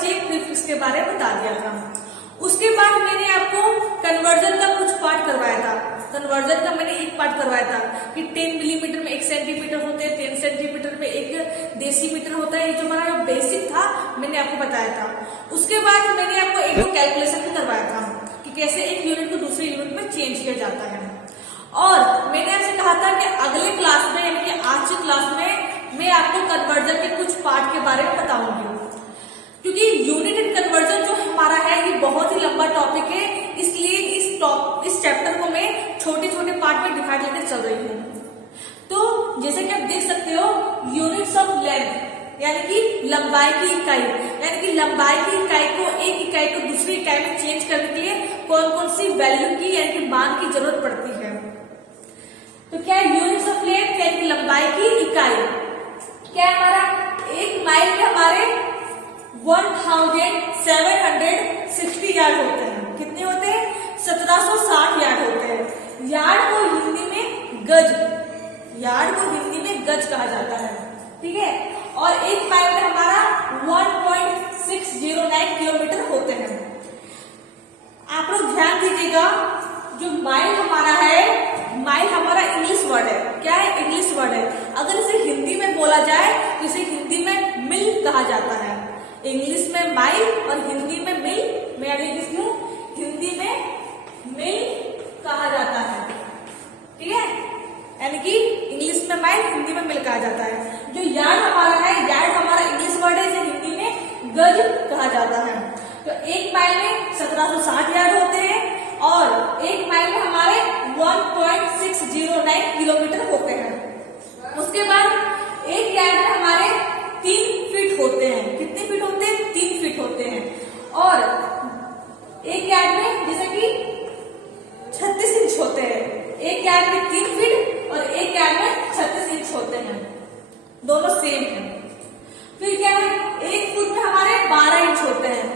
Check prefix के बारे में बता दिया था। उसके बाद मैंने आपको कन्वर्जन का कुछ पार्ट करवाया था। कन्वर्जन का मैंने एक पार्ट करवाया था कि 10 मिलीमीटर में 1 सेंटीमीटर होते हैं, 10 सेंटीमीटर में 1 डेसीमीटर होता है। ये जो हमारा बेसिक था मैंने आपको बताया था। उसके बाद मैंने आपको एक कैलकुलेशन भी करवाया था कि कैसे एक यूनिट को दूसरे यूनिट में चेंज किया जाता है। और मैंने आपसे कहा था कि अगले क्लास में यानी कि आज की क्लास में मैं आपको कन्वर्जन के कुछ पार्ट के बारे में बताऊंगी, क्योंकि यूनिट एंड कन्वर्जन जो हमारा है ये बहुत ही लंबा टॉपिक है, इसलिए इस चैप्टर को मैं छोटे छोटे पार्ट में डिवाइड करके चल रही हूँ। तो जैसे कि आप देख सकते हो यूनिट्स ऑफ लेंथ यानी कि लंबाई की इकाई, यानी कि लंबाई की इकाई को एक इकाई को दूसरी इकाई में चेंज करने के लिए कौन कौन सी वैल्यू की यानी कि मान की जरूरत पड़ती है। तो क्या यूनिट्स ऑफ लेंथ यानी कि लंबाई की इकाई क्या हमारा एक माइल में हमारे 1760 यार्ड होते हैं। कितने होते हैं? 1760 यार्ड होते हैं। यार्ड को हिंदी में गज, यार्ड को हिंदी में गज कहा जाता है, ठीक है। और एक माइल में हमारा 1.609 किलोमीटर होते हैं। आप लोग ध्यान दीजिएगा, जो माइल हमारा है, माइल हमारा इंग्लिश वर्ड है। क्या है? इंग्लिश वर्ड है। अगर इसे हिंदी में बोला जाए तो इसे हिंदी में मिल कहा जाता है। इंग्लिश में माइल और हिंदी में मिल, मैं लिखती हूँ हिंदी में मिल कहा जाता है, ठीक है। यानी कि इंग्लिश में माइल, हिंदी में मिल कहा जाता है। जो यार्ड हमारा है, यार्ड हमारा इंग्लिश वर्ड है, इसे हिंदी में गज कहा जाता है। तो एक माइल में 1760 यार्ड होते हैं और एक माइल में हमारे 1.609 किलोमीटर होते हैं। उसके बाद एक यार्ड में हमारे 3 फीट होते हैं। कितने फीट होते हैं? 3 फीट होते हैं। और एक यार्ड में जैसे कि 36 इंच होते हैं। एक यार्ड में 3 फीट और एक यार्ड में 36 इंच होते हैं, दोनों सेम है। फिर क्या है? एक फुट में हमारे 12 इंच होते हैं।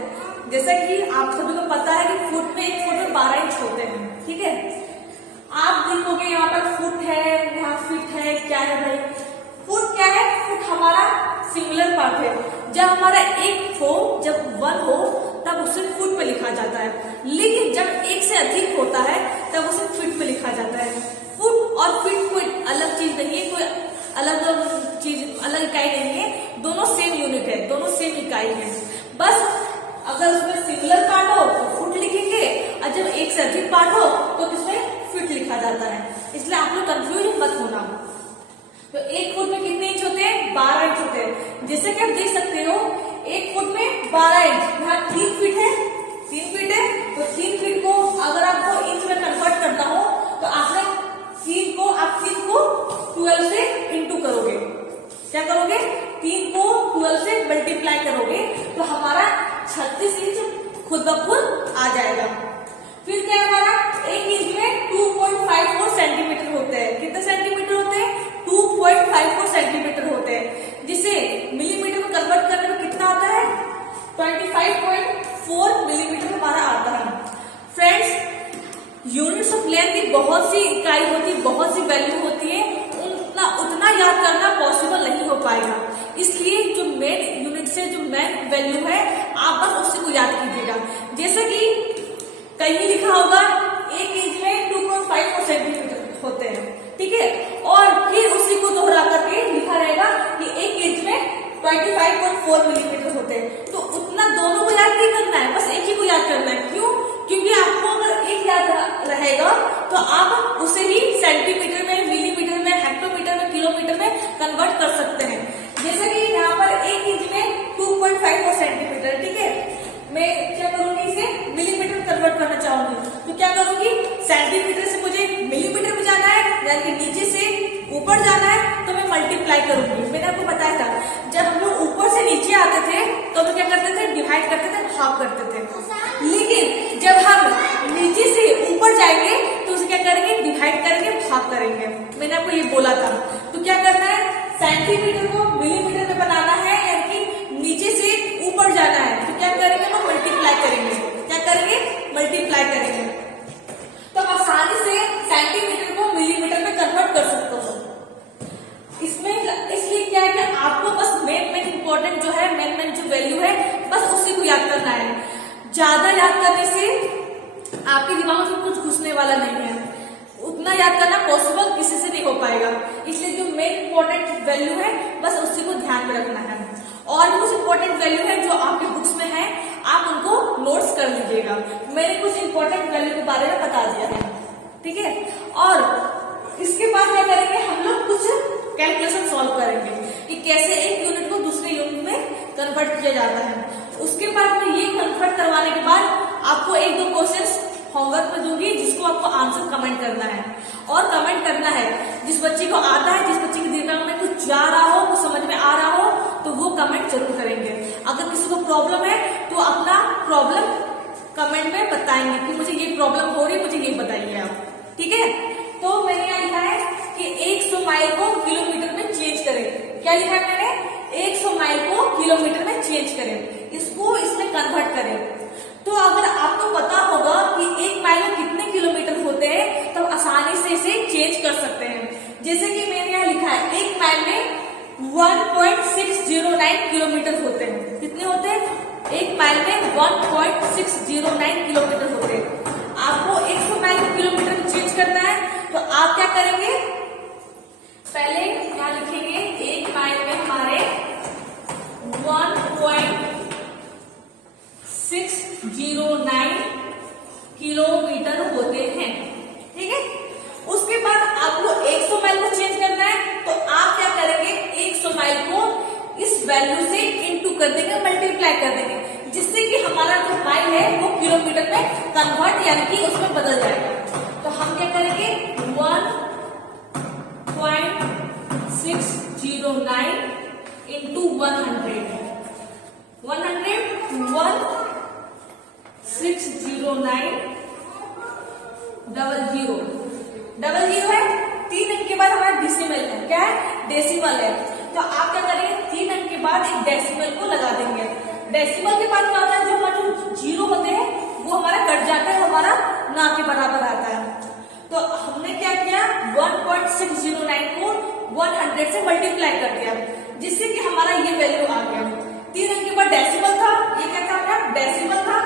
जैसा कि आप सभी को पता है कि फुट में, एक फुट में 12 इंच होते हैं, ठीक है। आप देखोगे यहाँ पर फुट है, यहाँ फीट है, क्या है भाई? फुट क्या है? फुट हमारा सिंगुलर पार्ट है। जब हमारा एक हो, जब 1 हो, तब उसे फुट पे लिखा जाता है। लेकिन जब एक से अधिक होता है तब उसे फीट पे लिखा जाता है। फुट और फीट कोई अलग चीज नहीं है, कोई अलग चीज, अलग इकाई नहीं है। दोनों सेम यूनिट है, दोनों सेम इकाई है। बस अगर उसमें सिंगुलर पार्ट हो तो फुट लिखेंगे और जब एक से अधिक पार्ट हो तो किसमें फीट लिखा जाता है। इसलिए आप लोग कंफ्यूज मत होना। तो एक फुट में कितने इंच होते हैं? 12 इंच होते हैं। जैसे कि आप देख सकते हो एक फुट में 12 इंच, यहाँ 3 फीट है, 3 फीट है। तो 3 फीट को अगर आपको इंच में कन्वर्ट करना हो तो आपने 3 को 12 से इंटू करोगे। क्या करोगे? 3 को 12 से मल्टीप्लाई करोगे तो हमारा 36 इंच खुद ब खुद आ जाएगा। फिर क्या हमारा एक इंच में 2.54 सेंटीमीटर होते हैं। कितने सेंटीमीटर होते हैं? 2.54 सेंटीमीटर होते हैं, जिसे मिलीमीटर में कन्वर्ट करने में कितना आता है? 25.4 मिलीमीटर हमारा आता है। फ्रेंड्स, यूनिट्स ऑफ लेंथ की बहुत सी इकाई होती है, बहुत सी वैल्यू होती है, उतना याद करना पॉसिबल नहीं हो पाएगा। इसलिए जो मेन यूनिट से जो मेन वैल्यू है आप बस उसी को याद कीजिएगा। जैसे कि कहीं लिखा होगा एक इंच में 2.54 सेंटीमीटर होते हैं, ठीक है। और फिर उसी को दोहरा करके लिखा रहेगा कि एक इंच में 25.4 मिलीमीटर होते हैं। तो उतना दोनों को याद नहीं करना है, बस एक ही को याद करना है। क्यों? क्योंकि आपको अगर एक याद रहेगा तो आप उसे ही सेंटीमीटर में, मिलीमीटर में, हेक्टोमीटर में, किलोमीटर में कन्वर्ट कर सकते हैं। जैसे कि यहाँ पर एक इंच में 2.54 सेंटीमीटर, ठीक है। मैं क्या करूंगी? इसे मिलीमीटर में कन्वर्ट करना चाहूंगी तो क्या करूंगी? सेंटीमीटर से मुझे मिलीमीटर में जाना है, यानी कि नीचे से ऊपर जाना है, तो मैं मल्टीप्लाई करूंगी। मैंने आपको बताया था जब हम लोग ऊपर से नीचे आते थे तो हम क्या करते थे? डिवाइड करते थे, भाग करते थे। लेकिन जब हम नीचे से ऊपर जाएंगे तो उसे क्या करेंगे? डिवाइड करेंगे, भाग करेंगे। मैंने आपको ये बोला था। तो क्या करना है? सेंटीमीटर को मिलीमीटर में बनाना है, यानी कि नीचे से ऊपर जाना है। तो क्या करेंगे? हम मल्टीप्लाई करेंगे। क्या करेंगे? मल्टीप्लाई करेंगे। तो आसानी से सेंटीमीटर को मिलीमीटर में कन्वर्ट कर सकते हो। इसमें इसलिए क्या है कि आपको बस मेन इंपॉर्टेंट जो है, मेन जो वैल्यू है, बस उसी को ज्यादा याद करने से आपके दिमाग में कुछ घुसने वाला नहीं है, उतना याद करना पॉसिबल किसी से नहीं हो पाएगा। इसलिए जो मेन इंपॉर्टेंट वैल्यू है बस उसी को ध्यान में रखना है। और भी कुछ इंपॉर्टेंट वैल्यू है जो आपके बुक्स में है, आप उनको नोट्स कर लीजिएगा। मैंने कुछ इंपॉर्टेंट वैल्यू के बारे में बता दिया है, ठीक है। और इसके बाद क्या करेंगे, हम लोग कुछ कैलकुलेशन सॉल्व करेंगे कि कैसे एक यूनिट को दूसरे यूनिट में कन्वर्ट किया जाता है। उसके बाद में ये कन्वर्ट करवाने के बाद आपको एक दो क्वेश्चंस होमवर्क में दूंगी, जिसको आपको आंसर कमेंट करना है। और कमेंट करना है जिस बच्चे को आता है, जिस बच्चे के दिमाग में कुछ जा रहा हो, कुछ समझ में आ रहा हो, तो वो कमेंट जरूर करेंगे। अगर किसी को प्रॉब्लम है तो अपना प्रॉब्लम कमेंट में बताएंगे कि मुझे ये प्रॉब्लम हो रही है, मुझे ये बताइए आप, ठीक है। तो मैंने यहाँ लिखा है कि 100 माइल को किलोमीटर में चेंज करें। क्या लिखा है मैंने, 100 माइल को किलोमीटर में चेंज करें, इसको इसमें कन्वर्ट करें। तो अगर आपको पता होगा कि 1 माइल में कितने किलोमीटर होते हैं, तो आसानी से इसे चेंज कर सकते हैं। जैसे कि मैंने यहाँ लिखा है 1 माइल में 1.609 किलोमीटर होते हैं। कितने होते हैं, 1 माइल में 1.609 किलोमीटर होते हैं। आपको 100 माइल को किलोमीटर में चेंज करना है, तो आप क्या करेंगे, पहले यहाँ लिखेंगे 1 माइल में हमारे 1.609 किलोमीटर होते हैं, ठीक है। उसके बाद आपको 100 माइल को चेंज करना है, तो आप क्या करेंगे, 100 माइल को इस वैल्यू से इंटू कर देंगे, मल्टीप्लाई कर देंगे, जिससे कि हमारा जो माइल है वो किलोमीटर में कन्वर्ट यानी कि उसमें बदल जाएगा। तो हम क्या करेंगे, 1.609 इंटू 100, 100 डबल जीरो है। 3 अंक के बाद हमारा डेसिमल है, क्या है, डेसिमल है। तो आप क्या करेंगे, 3 अंक के बाद एक डेसिमल को लगा देंगे। डेसिमल के बाद क्या होता है, जो हमारे जो जीरो होते हैं वो हमारा कट जाता है, हमारा ना के बराबर आता है। तो हमने क्या किया, 1.609 को 100 से मल्टीप्लाई कर दिया, जिससे कि हमारा ये वैल्यू आ गया। 3 अंक के बाद डेसिमल था, ये क्या था अपना डेसिमल था।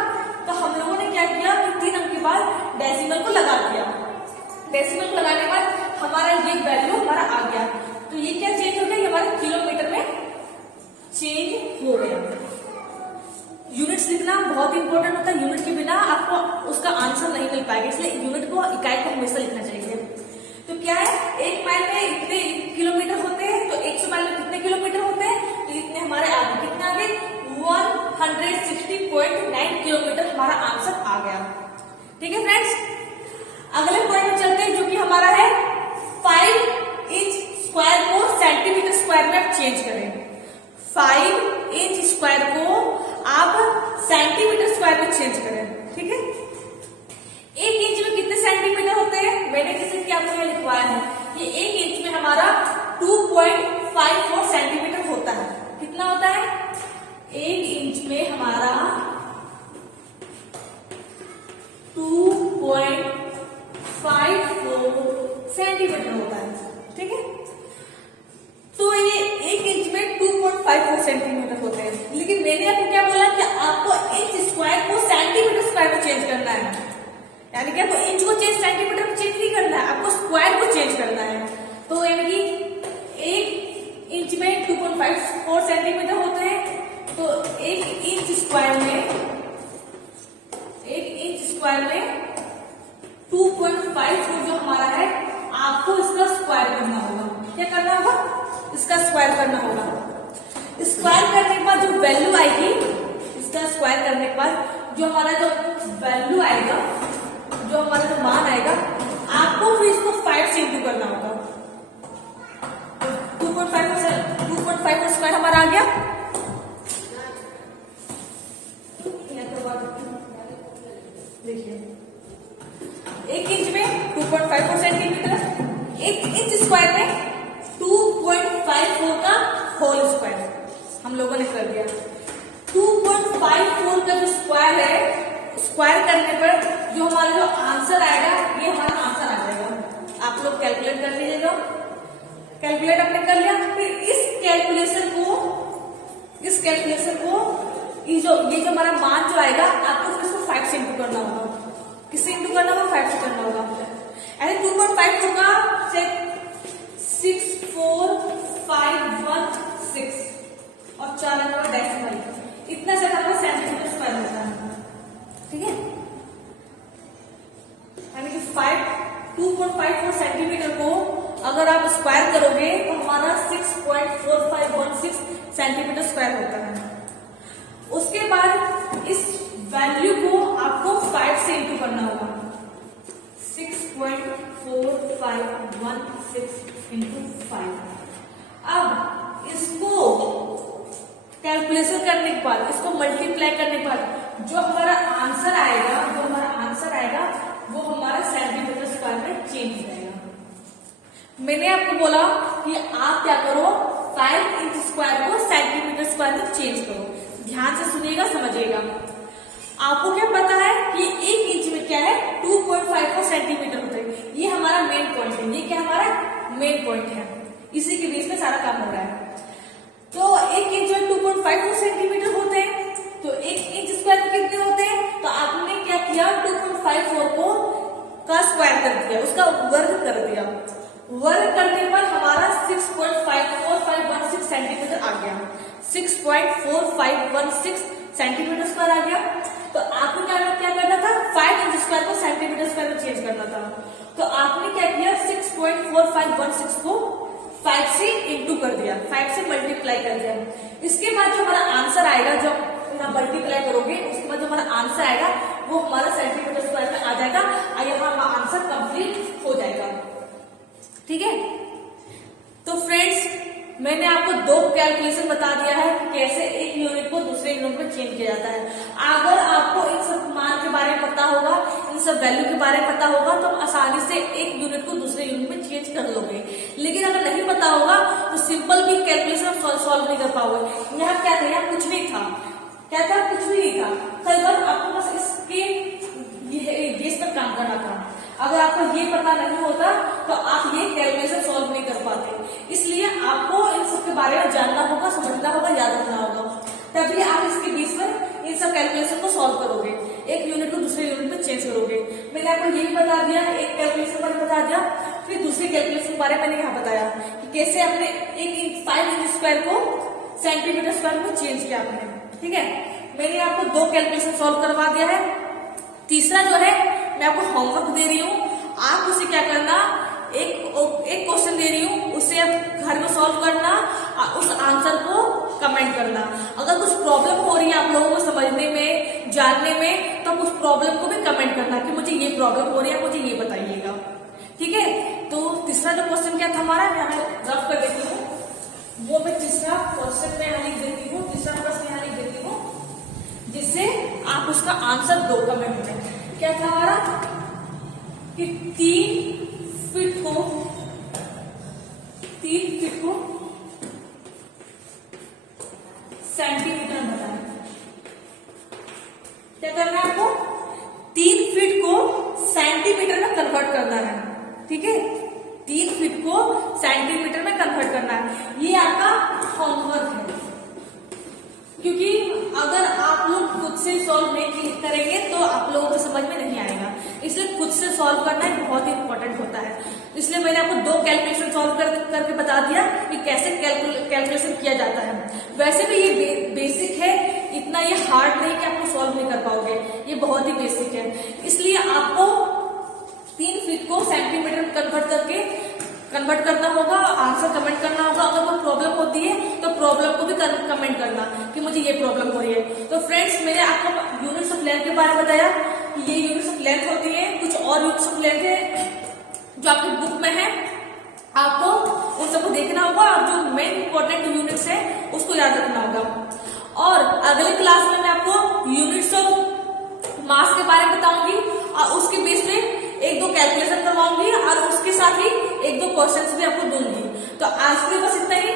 तो हम लोगों ने क्या किया कि 3 अंक के बाद डेसिमल को लगा दिया। डेसिमल को लगाने के बाद हमारा ये वैल्यू हमारा आ गया। तो ये क्या चेंज हो गया, ये हमारे किलोमीटर में चेंज हो गया। यूनिट्स लिखना बहुत इंपॉर्टेंट होता है, यूनिट के बिना आपको उसका आंसर नहीं मिल पाएगा, इसलिए यूनिट को, इकाई को हमेशा लिखना चाहिए। तो क्या है, 1 माइल में इतने किलोमीटर होते हैं, तो 100 माइल में कितने किलोमीटर होते हैं, तो इतने हमारे आगे, कितने आगे, 160.9 किलोमीटर हमारा आंसर आ गया, ठीक है फ्रेंड्स। अगले पॉइंट में चलते हैं, जो कि हमारा है 5 इंच स्क्वायर को सेंटीमीटर स्क्वायर में आप चेंज करें। 5 इंच स्क्वायर को आप सेंटीमीटर स्क्वायर में चेंज करें, ठीक है। 1 इंच में कितने सेंटीमीटर होते हैं, मैंने जैसे कि आपको लिखवाया है कि 1 इंच में हमारा 2.54 सेंटीमीटर होता है। कितना होता है, 1 इंच में हमारा 2.54 सेंटीमीटर होता है, ठीक है। तो ये 1 इंच में 2.54 सेंटीमीटर होते हैं। लेकिन मैंने आपको क्या बोला कि आपको इंच स्क्वायर को सेंटीमीटर स्क्वायर में चेंज करना है, यानी कि आपको इंच को चेंज सेंटीमीटर में चेंज नहीं करना है, आपको स्क्वायर को चेंज करना है। तो यानी कि 1 इंच में 2.54 सेंटीमीटर होते हैं, तो 1 इंच स्क्वायर में 2.54 जो हमारा है, आपको इसका स्क्वायर करना होगा। क्या करना होगा, इसका स्क्वायर करना होगा। स्क्वायर करने के बाद जो वैल्यू आएगी, इसका स्क्वायर करने के बाद जो हमारा जो वैल्यू आएगा, जो हमारा जो मान आएगा, आपको फिर इसको 5 से इंटू करना होगा। 2.5 स्क्वायर हमारा आ गया। देखिए 1 इंच में 2.54 सेंटीमीटर, 1 इंच स्क्वायर में 2.54 का होल स्क्वायर हम लोगों ने कर दिया। 2.54 का जो स्क्वायर है, स्क्वायर करने पर जो हमारा जो आंसर आएगा, ये हमारा आंसर आ जाएगा। आप लोग कैलकुलेट कर लीजिएगा। कैलकुलेट आपने कर लिया, फिर इस कैलकुलेशन को ये जो हमारा मान जो आएगा, आपको 2.54 सेंटीमीटर को अगर आप स्क्वायर करोगे तो हमारा 6.4516 सेंटीमीटर स्क्वायर होता है। उसके बाद इस वैल्यू को आपको 5 से इंटू करना होगा। 6.4516 इंटू 5। अब इसको कैलकुलेशन करने के बाद, इसको मल्टीप्लाई करने के बाद जो हमारा आंसर आएगा वो हमारा सेंटीमीटर स्क्वायर में चेंज हो जाएगा। मैंने आपको बोला कि आप क्या करो, 5 इंच स्क्वायर को सेंटीमीटर स्क्वायर में चेंज करो। ध्यान से सुनिएगा, समझिएगा। आपको क्या पता है कि 1 इंच में क्या है, 2.54 सेंटीमीटर होता है। ये हमारा मेन पॉइंट है। ये क्या हमारा मेन पॉइंट है, इसी के बीच में सारा काम हो रहा है। तो 1 इंच में 2.54 सेंटीमीटर होते हैं, तो 1 इंच स्क्वायर में कितने होते हैं? तो आपने क्या किया, 2.54 को का स्क्वायर कर दिया, उसका वर्ग कर दिया। वर्ग करने पर हमारा 6.4516 सेंटीमीटर आ गया। 6.4516 सेंटीमीटर स्क्वायर आ गया। तो आपको क्या करना था, 5 इंच स्क्वायर को सेंटीमीटर स्क्वायर में चेंज करना था। तो आपने क्या किया, 6.4516 को 5 से इंटू कर दिया, 5 से मल्टीप्लाई कर दिया। इसके बाद जो हमारा आंसर आएगा, जब यहाँ मल्टीप्लाई करोगे उसके बाद जो हमारा आंसर आएगा वो हमारा सेंटीमीटर स्क्वायर में आ जाएगा और यहाँ हमारा आंसर कंप्लीट हो जाएगा। ठीक है। तो फ्रेंड्स, मैंने आपको 2 कैलकुलेशन बता दिया है कि कैसे एक यूनिट को दूसरे यूनिट में चेंज किया जाता है। अगर आपको इन सब मान के बारे में पता होगा, इन सब वैल्यू के बारे में पता होगा, तो हम आसानी से एक यूनिट को दूसरे यूनिट में चेंज कर लोगे। लेकिन अगर नहीं पता होगा तो सिंपल भी कैलकुलेशन सॉल्व नहीं कर पाओगे। यहाँ क्या था, यहाँ कुछ नहीं था। क्या था, कुछ भी नहीं था। कल आपको बस इसके बेस पर काम करना था। अगर आपको ये पता नहीं होता तो आप ये कैलकुलेशन सॉल्व नहीं कर पाते। इसलिए आपको इन सब के बारे में जानना होगा, समझना होगा, याद रखना होगा, तभी आप इसके बीच में इन सब कैलकुलेशन को सॉल्व करोगे, एक यूनिट को दूसरे यूनिट में चेंज करोगे। मैंने आपको ये भी बता दिया, एक कैलकुलेशन बारे में बता दिया, फिर दूसरी कैलकुलेशन के बारे में मैंने यहाँ बताया कि कैसे आपने 5 इंच स्क्वायर को सेंटीमीटर स्क्वायर में चेंज किया आपने। ठीक है। मैंने आपको 2 कैलकुलेशन सॉल्व करवा दिया है। तीसरा जो है, मैं आपको होमवर्क दे रही हूँ, आप उसे क्या करना, एक क्वेश्चन दे रही हूँ, उसे आप घर में सॉल्व करना और उस आंसर को कमेंट करना। अगर कुछ प्रॉब्लम हो रही है आप लोगों को समझने में, जानने में, तो उस प्रॉब्लम को भी कमेंट करना कि मुझे ये प्रॉब्लम हो रही है, मुझे ये बताइएगा। ठीक है। तो तीसरा जो क्वेश्चन क्या था हमारा, मैं रफ कर देती हूँ। वो मैं तीसरा क्वेश्चन में यहाँ लिख देती हूँ, तीसरा प्रश्न यहाँ लिख देती हूँ, जिससे आप उसका आंसर दो कमेंट में। क्या था हमारा कि 3 फीट को सेंटीमीटर बताना। क्या करना है आपको, 3 फीट को सेंटीमीटर में कन्वर्ट करना है। ठीक है। 3 फीट को सेंटीमीटर में कन्वर्ट करना है। ये आपका होमवर्क है, क्योंकि अगर आप लोग खुद से सॉल्व नहीं करेंगे तो आप लोगों को समझ में नहीं आएगा। इसलिए खुद से सॉल्व करना बहुत ही इंपॉर्टेंट होता है। इसलिए मैंने आपको 2 कैलकुलेशन सॉल्व करके बता दिया कि कैसे कैलकुलेशन किया जाता है। वैसे भी ये बेसिक है, इतना ये हार्ड नहीं कि आपको सॉल्व नहीं कर पाओगे, ये बहुत ही बेसिक है। इसलिए आपको 3 फीट को सेंटीमीटर में कन्वर्ट करना होगा, आंसर कमेंट करना होगा। अगर कोई प्रॉब्लम होती है तो प्रॉब्लम को भी कमेंट करना कि मुझे ये प्रॉब्लम हो रही है। तो फ्रेंड्स, मैंने आपको यूनिट्स ऑफ लेंथ के बारे में बताया कि ये यूनिट्स ऑफ लेंथ होती है। कुछ और यूनिट्स ऑफ लेंथ है जो आपकी बुक में है, आपको उन सबको देखना होगा और जो मेन इंपॉर्टेंट यूनिट्स है उसको याद रखना होगा। और अगले क्लास में मैं आपको यूनिट्स ऑफ मास के बारे में बताऊंगी और उसके बीच में 1-2 कैलकुलेशन करवाऊंगी और उसके साथ ही 1-2 क्वेश्चंस भी आपको दूंगी। तो आज के लिए बस इतना ही।